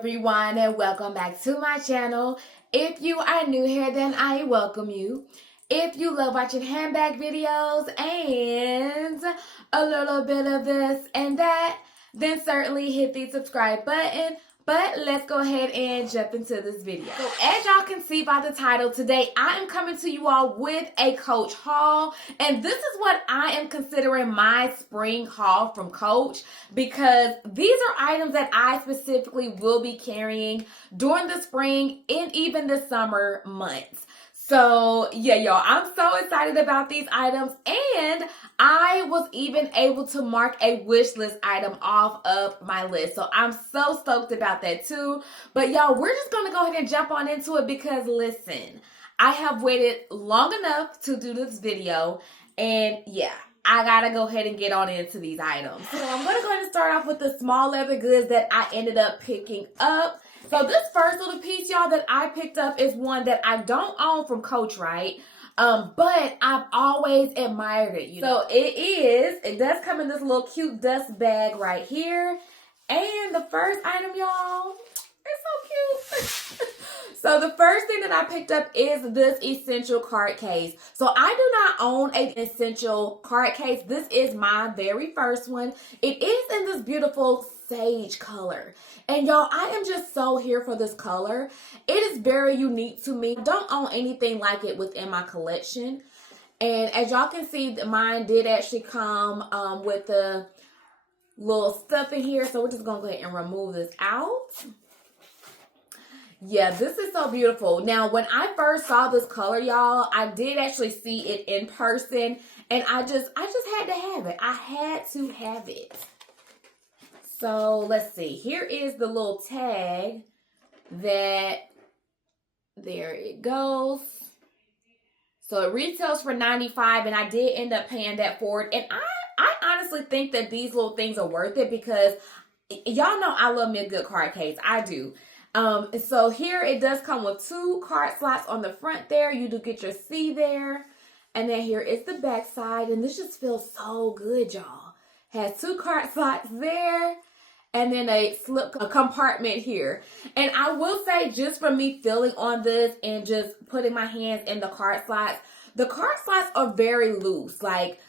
everyone, and welcome back to my channel. If you are new here, then I welcome you. If you love watching handbag videos and a little bit of this and that, then certainly hit the subscribe button. But let's go ahead and jump into this video. So as y'all can see by the title, today I am coming to you all with a Coach haul. And this is what I am considering my spring haul from Coach, because these are items that I specifically will be carrying during the spring and even the summer months. So yeah, y'all, I'm so excited about these items, and I was even able to mark a wish list item off of my list. So I'm so stoked about that too. But y'all, we're just going to go ahead and jump on into it because listen, I have waited long enough to do this video, and yeah, I gotta go ahead and get on into these items. So I'm gonna go ahead and start off with the small leather goods that I ended up picking up. So this first little piece, y'all, that I picked up is one that I don't own from Coach, right? But I've always admired it. So it does come in this little cute dust bag right here. And the first item, y'all, it's so cute. So the first thing that I picked up is this essential card case. So I do not own an essential card case. This is my very first one. It is in this beautiful sage color. And y'all, I am just so here for this color. It is very unique to me. I don't own anything like it within my collection. And as y'all can see, mine did actually come with the little stuff in here. So we're just going to go ahead and remove this out. Yeah, this is so beautiful. Now, when I first saw this color, y'all, I did actually see it in person, and I just had to have it. I had to have it. So, let's see. Here is the little tag that, there it goes. So, it retails for $95, and I did end up paying that for it. And I honestly think that these little things are worth it because y'all know I love me a good card case. I do. So here it does come with 2 card slots on the front there. You do get your C there. And then here is the back side. And this just feels so good, y'all. Has 2 card slots there. And then a compartment here. And I will say, just from me feeling on this and just putting my hands in the card slots are very loose. Like,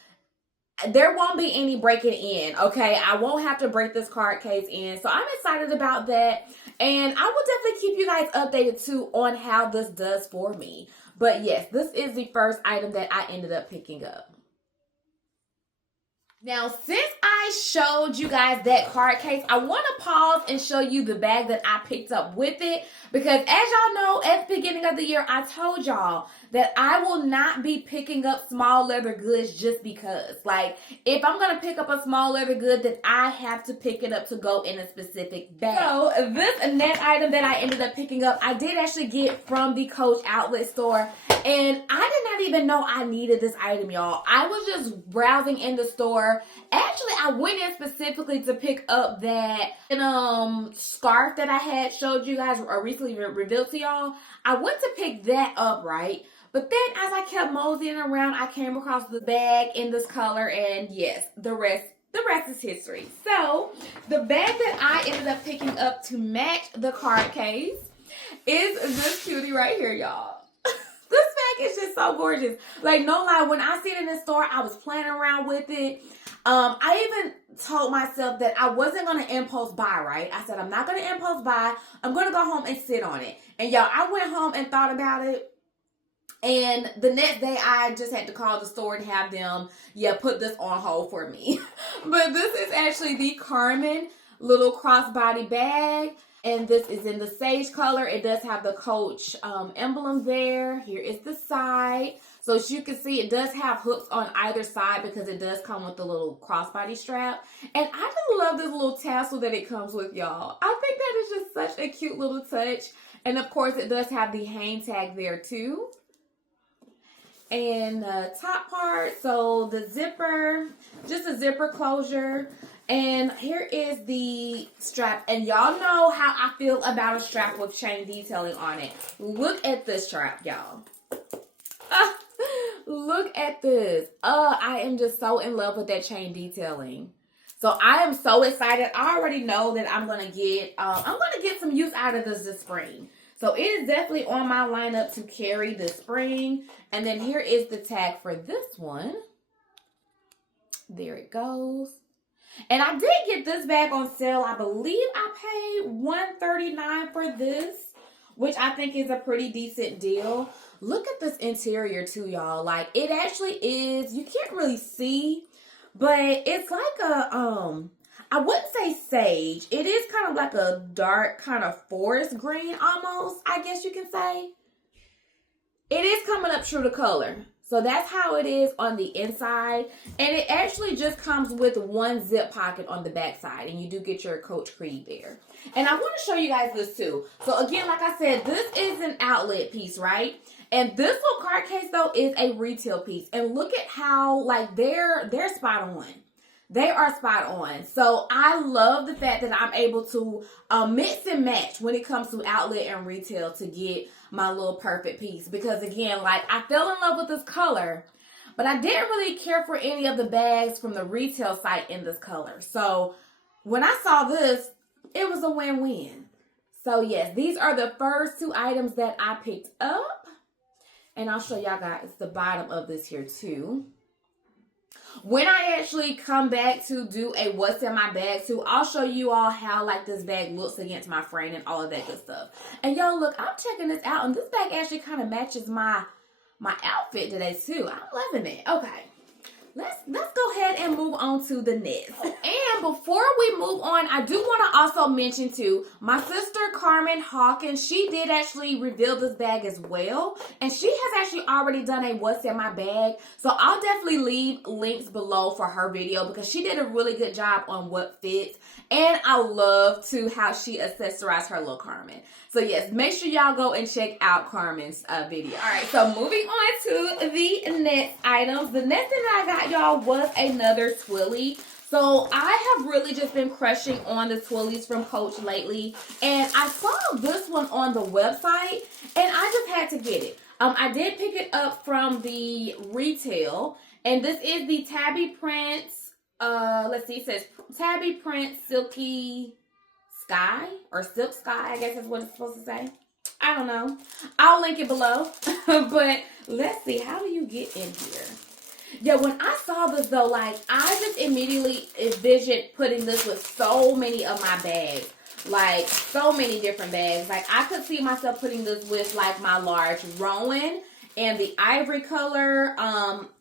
there won't be any breaking in, okay? I won't have to break this card case in. So I'm excited about that. And I will definitely keep you guys updated too on how this does for me. But yes, this is the first item that I ended up picking up. Now, since I showed you guys that card case, I want to pause and show you the bag that I picked up with it. Because as y'all know, at the beginning of the year, I told y'all that I will not be picking up small leather goods just because. Like, if I'm going to pick up a small leather good, then I have to pick it up to go in a specific bag. So, this next item that I ended up picking up, I did actually get from the Coach outlet store. And I did not even know I needed this item, y'all. I was just browsing in the store. Actually, I went in specifically to pick up that scarf that I had showed you guys or recently revealed to y'all. I went to pick that up, right? But then as I kept moseying around, I came across the bag in this color, and yes, the rest is history. So the bag that I ended up picking up to match the card case is this cutie right here, y'all. This bag is just so gorgeous. Like, no lie, when I see it in the store, I was playing around with it. I even told myself that I wasn't going to impulse buy, right? I said, I'm not going to impulse buy. I'm going to go home and sit on it. And y'all, I went home and thought about it. And the next day, I just had to call the store and have them, put this on hold for me. But this is actually the Carmen little crossbody bag. And this is in the sage color. It does have the Coach emblem there. Here is the side. So as you can see, it does have hooks on either side because it does come with the little crossbody strap. And I just love this little tassel that it comes with, y'all. I think that is just such a cute little touch. And of course, it does have the hang tag there too. And the top part, so the zipper, just a zipper closure. And here is the strap. And y'all know how I feel about a strap with chain detailing on it. Look at this strap, y'all. Look at this. I am just so in love with that chain detailing. So I am so excited. I already know that I'm gonna get some use out of this spring. So it is definitely on my lineup to carry this spring. And then here is the tag for this one. There it goes. And I did get this bag on sale. I believe I paid $139 for this, which I think is a pretty decent deal. Look at this interior too, y'all. Like, it actually is, you can't really see, but it's like a, I wouldn't say sage. It is kind of like a dark kind of forest green almost, I guess you can say. It is coming up true to color. So that's how it is on the inside. And it actually just comes with one zip pocket on the back side. And you do get your Coach Creed there. And I want to show you guys this too. So again, like I said, this is an outlet piece, right? And this little card case though is a retail piece. And look at how like they're spot on. They are spot on. So I love the fact that I'm able to mix and match when it comes to outlet and retail to get my little perfect piece. Because again, like I fell in love with this color, but I didn't really care for any of the bags from the retail site in this color. So when I saw this, it was a win-win. So yes, these are the first two items that I picked up. And I'll show y'all guys the bottom of this here too. When I actually come back to do a what's in my bag too, I'll show you all how like this bag looks against my frame and all of that good stuff. And y'all look, I'm checking this out and this bag actually kind of matches my outfit today too. I'm loving it. Okay. Let's go ahead and move on to the next. And before we move on, I do want to also mention too, my sister Carmen Hawkins, she did actually reveal this bag as well. And she has actually already done a what's in my bag. So I'll definitely leave links below for her video because she did a really good job on what fits. And I love too how she accessorized her little Carmen. So yes, make sure y'all go and check out Carmen's video. All right, so moving on to the next items. The next thing that I got, y'all, was another Twilly. So I have really just been crushing on the Twillies from Coach lately. And I saw this one on the website, and I just had to get it. I did pick it up from the retail, and this is the Tabby Prints. Let's see, it says Tabby Print Silky Sky or Silk Sky, I guess is what it's supposed to say. I don't know. I'll link it below. But let's see, how do you get in here? Yeah, when I saw this though, like I just immediately envisioned putting this with so many of my bags. Like so many different bags. Like I could see myself putting this with like my large Rowan and the ivory color.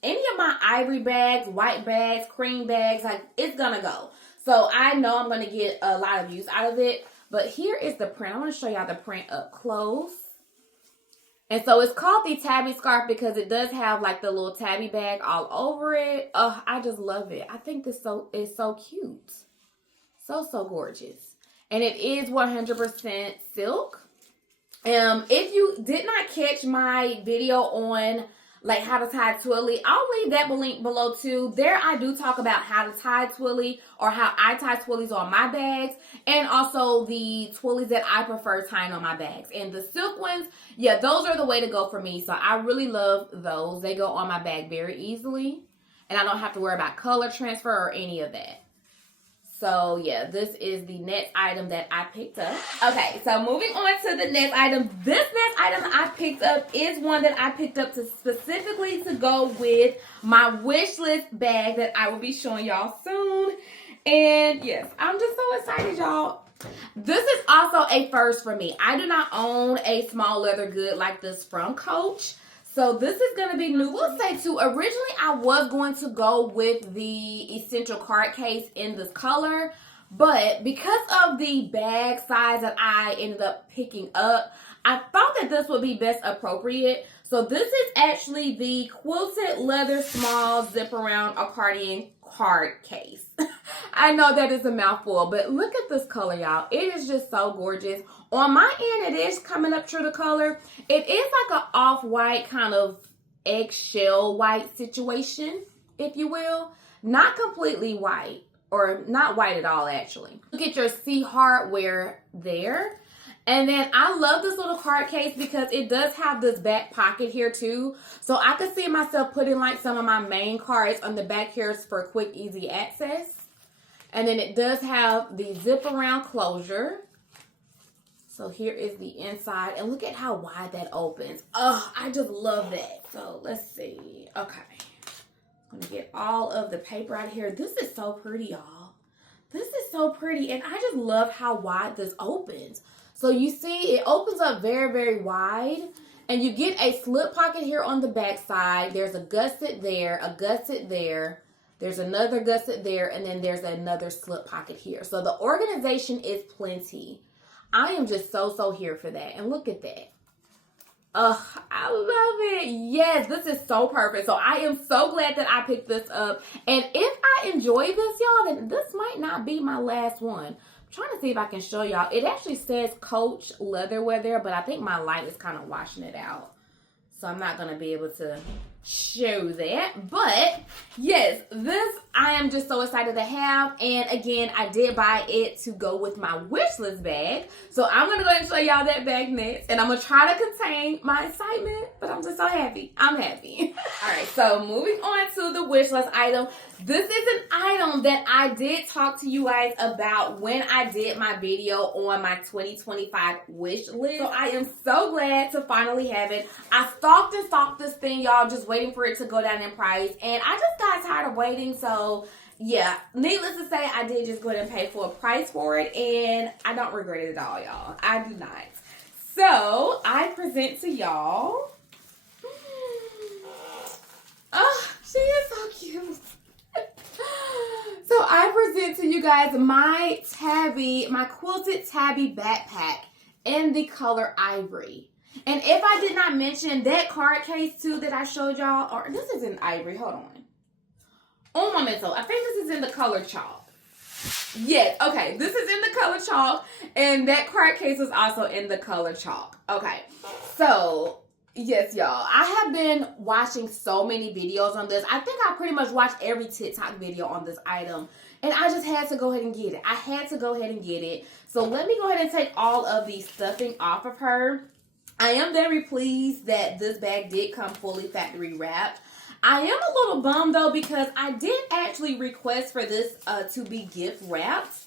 Any of my ivory bags, white bags, cream bags, like it's gonna go. So I know I'm going to get a lot of use out of it. But here is the print. I want to show y'all the print up close. And so it's called the Tabby Scarf because it does have like the little tabby bag all over it. Oh, I just love it. I think this is so cute. So gorgeous. And it is 100% silk. If you did not catch my video on like how to tie Twilly, I'll leave that link below too. There I do talk about how to tie Twilly or how I tie Twillies on my bags, and also the Twillies that I prefer tying on my bags. And the silk ones, yeah, those are the way to go for me. So I really love those. They go on my bag very easily, and I don't have to worry about color transfer or any of that. So yeah, this is the next item that I picked up. Okay, so moving on to the next item. This next item I picked up is one that I picked up specifically to go with my wish list bag that I will be showing y'all soon. And yes, I'm just so excited, y'all. This is also a first for me. I do not own a small leather good like this from Coach. So this is going to be new. We'll say too, originally I was going to go with the Essential card case in this color. But because of the bag size that I ended up picking up, I thought that this would be best appropriate. So this is actually the Quilted Leather Small Zip Around Accordion card case. I know that is a mouthful, but look at this color, y'all. It is just so gorgeous. On my end, it is coming up true to color. It is like an off-white kind of eggshell white situation, if you will. Not completely white, or not white at all, actually. Look at your C hardware there. And then I love this little card case because it does have this back pocket here too. So I could see myself putting like some of my main cards on the back here for quick, easy access. And then it does have the zip around closure. So here is the inside. And look at how wide that opens. Oh, I just love that. So let's see. Okay. I'm going to get all of the paper out of here. This is so pretty, y'all. This is so pretty. And I just love how wide this opens. So you see, it opens up very, very wide. And you get a slip pocket here on the back side. There's a gusset there, a gusset there. There's another gusset there, and then there's another slip pocket here. So the organization is plenty. I am just so here for that. And look at that. Ugh, I love it. Yes, this is so perfect. So I am so glad that I picked this up. And if I enjoy this, y'all, then this might not be my last one. I'm trying to see if I can show y'all. It actually says Coach Leatherwear there, but I think my light is kind of washing it out. So I'm not going to be able to show that. But yes, this I am just so excited to have. And again, I did buy it to go with my wish list bag. So I'm going to go ahead and show y'all that bag next. And I'm going to try to contain my excitement, but I'm just so happy. I'm happy. All right, so moving on to the wish list item. This is an item that I did talk to you guys about when I did my video on my 2025 wish list. So I am so glad to finally have it. I stalked and stalked this thing, y'all, just waiting for it to go down in price. And I just got tired of waiting. So yeah, needless to say, I did just go ahead and pay full price for it. And I don't regret it at all, y'all. I do not. So I present to y'all. Oh, she is so cute. So I present to you guys my quilted Tabby backpack in the color ivory. And if I did not mention that card case too that I showed y'all, or this is in ivory, hold on. Un momento, I think this is in the color chalk. Yes, okay, this is in the color chalk, and that card case is also in the color chalk. Okay, so yes, y'all, I have been watching so many videos on this. I think I pretty much watched every TikTok video on this item, and I just had to go ahead and get it. I had to go ahead and get it. So let me go ahead and take all of the stuffing off of her. I am very pleased that this bag did come fully factory wrapped. I am a little bummed though because I did actually request for this to be gift wrapped.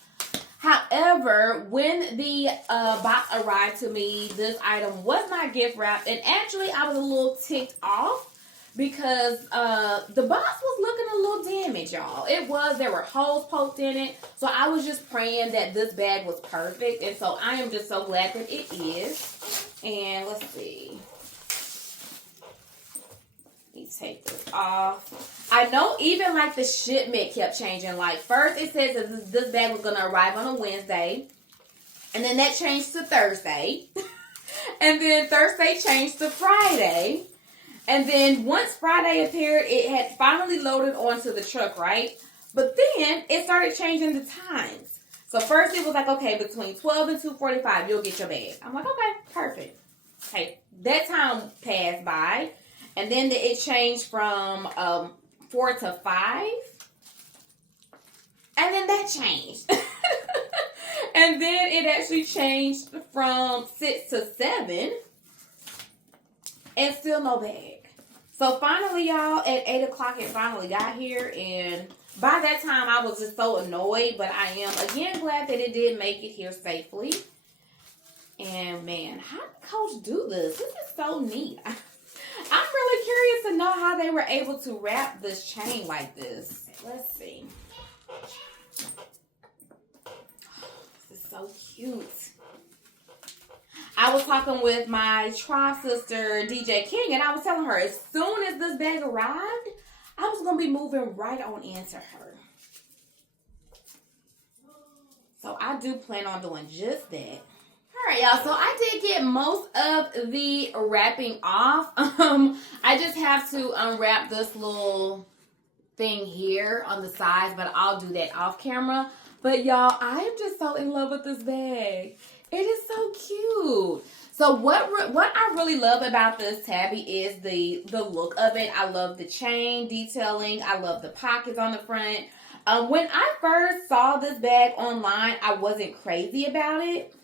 However, when the box arrived to me, this item was not gift wrapped, and actually I was a little ticked off because the box was looking a little damaged, y'all. It was. There were holes poked in it, so I was just praying that this bag was perfect, and so I am just so glad that it is. And let's see. Let me take this off. I know even like the shipment kept changing. Like first it says that this bag was going to arrive on a Wednesday. And then that changed to Thursday. And then Thursday changed to Friday. And then once Friday appeared, it had finally loaded onto the truck, right? But then it started changing the times. So first it was like, okay, between 12 and 2:45, you'll get your bag. I'm like, okay, perfect. Okay, that time passed by. And then it changed from 4 to 5. And then that changed. And then it actually changed from 6 to 7. And still no bag. So finally, y'all, at 8 o'clock, it finally got here. And by that time, I was just so annoyed. But I am, again, glad that it did make it here safely. And, man, how did Coach do this? This is so neat. I'm really curious to know how they were able to wrap this chain like this. Let's see. This is so cute. I was talking with my tribe sister, DJ King, and I was telling her as soon as this bag arrived, I was going to be moving right on into her. So I do plan on doing just that. Alright, y'all, so I did get most of the wrapping off. I just have to unwrap this little thing here on the sides, but I'll do that off camera. But y'all, I am just so in love with this bag. It is so cute. So what I really love about this Tabby is the look of it. I love the chain detailing. I love the pockets on the front. When I first saw this bag online, I wasn't crazy about it.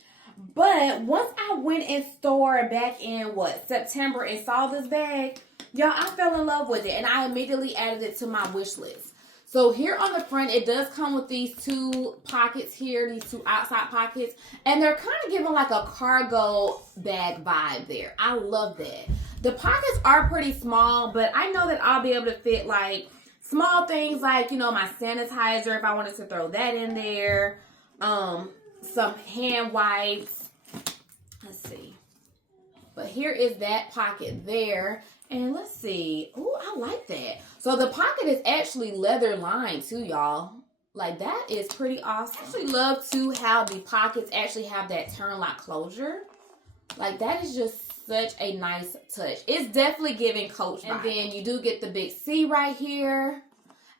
But once I went in store back in, September and saw this bag, y'all, I fell in love with it. And I immediately added it to my wish list. So here on the front, it does come with these two pockets here, these two outside pockets. And they're kind of giving like a cargo bag vibe there. I love that. The pockets are pretty small, but I know that I'll be able to fit like small things like, you know, my sanitizer if I wanted to throw that in there. Some hand wipes. Let's see. But here is that pocket there. And let's see. Oh, I like that. So the pocket is actually leather lined too, y'all. Like, that is pretty awesome. I actually love too how the pockets actually have that turn lock closure. Like, that is just such a nice touch. It's definitely giving Coach vibe. And then you do get the big C right here.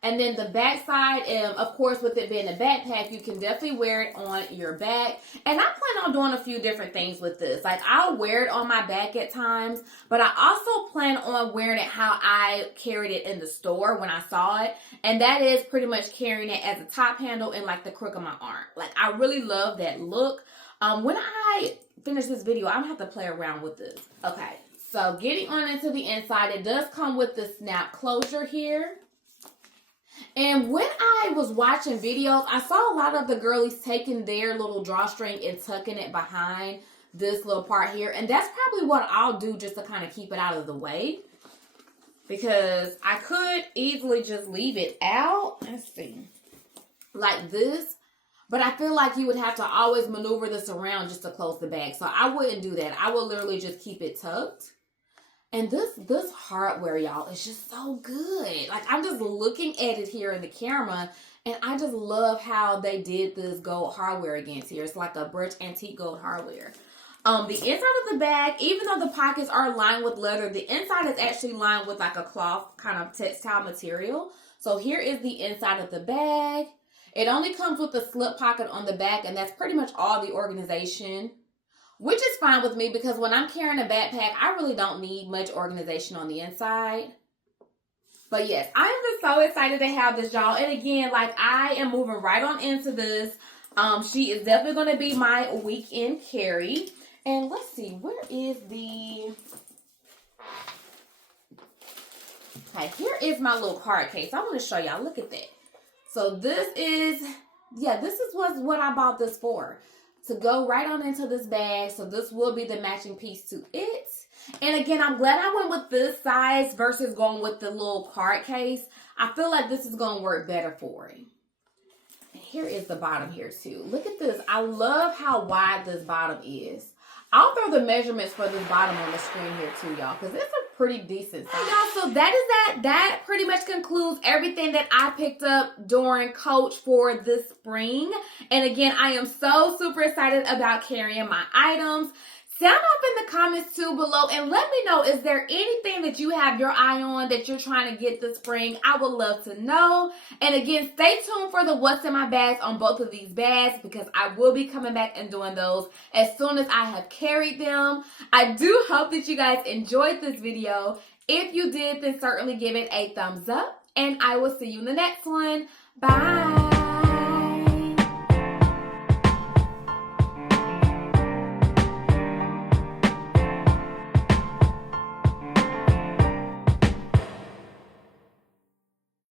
And then the back side, of course, with it being a backpack, you can definitely wear it on your back. And I plan on doing a few different things with this. Like, I'll wear it on my back at times, but I also plan on wearing it how I carried it in the store when I saw it. And that is pretty much carrying it as a top handle in, like, the crook of my arm. Like, I really love that look. When I finish this video, I'm going to have to play around with this. Okay, so getting on into the inside, it does come with the snap closure here. And when I was watching videos, I saw a lot of the girlies taking their little drawstring and tucking it behind this little part here. And that's probably what I'll do just to kind of keep it out of the way. Because I could easily just leave it out. Let's see. Like this. But I feel like you would have to always maneuver this around just to close the bag. So I wouldn't do that. I would literally just keep it tucked. And this hardware, y'all, is just so good. Like, I'm just looking at it here in the camera, and I just love how they did this gold hardware against here. It's like a brushed antique gold hardware. The inside of the bag, even though the pockets are lined with leather, the inside is actually lined with like a cloth kind of textile material. So here is the inside of the bag. It only comes with a slip pocket on the back, and that's pretty much all the organization. Which is fine with me because when I'm carrying a backpack, I really don't need much organization on the inside. But yes, I am just so excited to have this, y'all. And again, like, I am moving right on into this. She is definitely going to be my weekend carry. And let's see, where is the... Okay, here is my little card case. I want to show y'all. Look at that. So this is, yeah, this is what I bought this for. To go right on into this bag. So this will be the matching piece to it. And again, I'm glad I went with this size versus going with the little card case. I feel like this is going to work better for it. And here is the bottom here too. Look at this. I love how wide this bottom is. I'll throw the measurements for this bottom on the screen here too, y'all, because it's a pretty decent size. Y'all, so that is that pretty much concludes everything that I picked up during Coach for this spring. And again, I am so super excited about carrying my items. Sound off in the comments too below and let me know, is there anything that you have your eye on that you're trying to get this spring? I would love to know. And again, stay tuned for the what's in my bags on both of these bags because I will be coming back and doing those as soon as I have carried them. I do hope that you guys enjoyed this video. If you did, then certainly give it a thumbs up and I will see you in the next one. Bye.